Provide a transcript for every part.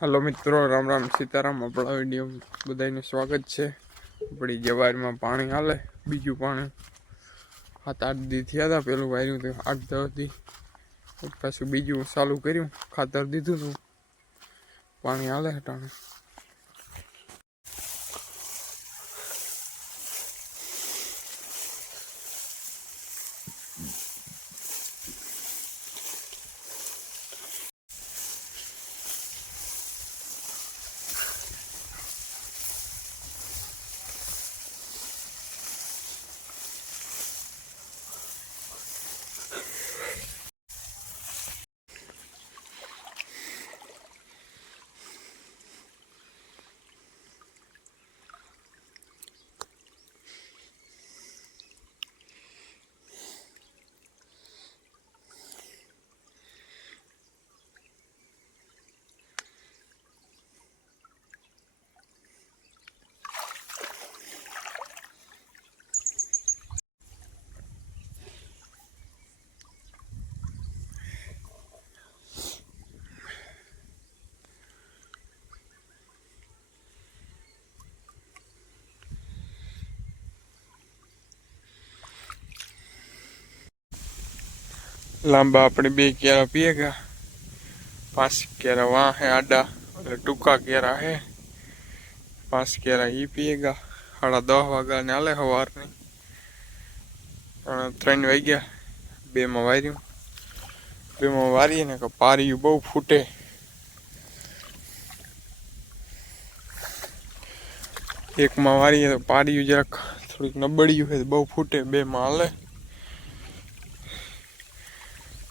Hello મિત્રો, રામ રામ સીતારામ. આપણા video બધાને સ્વાગત છે. આપણી જવારમાં પાણી હાલે, બીજું પાણી. સાત આઠ દી થયા હતા, પેલું વાર્યું હતું આઠ દસ પાછું બીજું ચાલુ કર્યું, ખાતર દીધું હતું પાણી હાલે હટાણે લાંબા આપણે બે કેરા પીએ ગયા પાંચ કેરા વાં હે આડા એટલે ટૂંકા કેરા હે. પાંચ કેરા એ પીએ ગયા સાડા દસ વાગ્યા ને હાલે સવારની ત્રણ વાગ્યા બેમાં વાર્યું. બેમાં વારીએ ને કે પારિયું બહુ ફૂટે. એકમાં વારીએ તો પાર્યું જરાક થોડીક નબળ્યું હોય બહુ ફૂટે, બેમાં હાલે.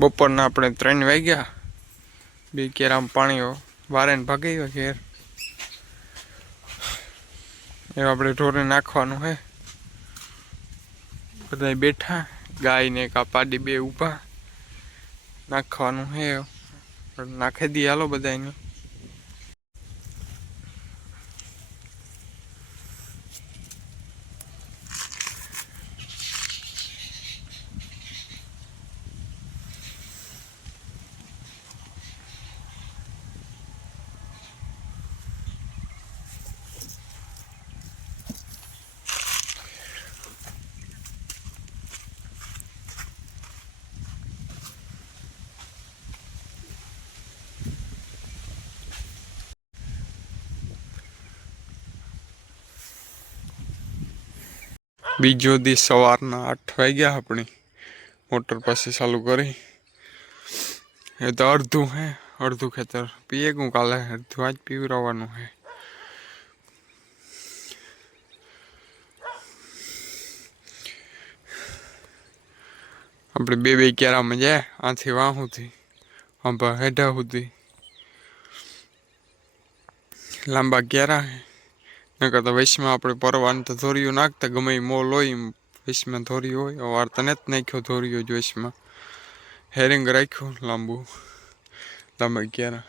બપોરના આપણે ત્રણ વાગ્યા. બે કેરામ પાણીઓ વારે ને ભાગી ગયો ઘેર એ આપણે ઢોરે નાખવાનું હે. બધા બેઠા ગાય ને કા પાડી બે ઊભા. નાખવાનું હે. નાખી દઈએ હાલો બધાને બીજો દી સવારના આઠ વાગ્યા આપણી મોટર પાસે ચાલુ કરી એ તો અડધું હે અડધું ખેતર પીએ ગું કાલે અડધું આજ પીવરાવાનું હે આપણે બે બે ક્યારામાં જાય આથી વાહ સુધી આંબા હેઠા સુધી લાંબા ક્યારા હે નકર તો વૈશમાં આપણે પરવાનું તો ધોરિયું નાખતા, ગમે મોલ હોય વૈશમાં ધોરિયું હોય વાર તને જ નાખ્યો ધોરિયો જ વૈશમાં હેરિંગ રાખ્યું લાંબુ, લાંબા ક્યારા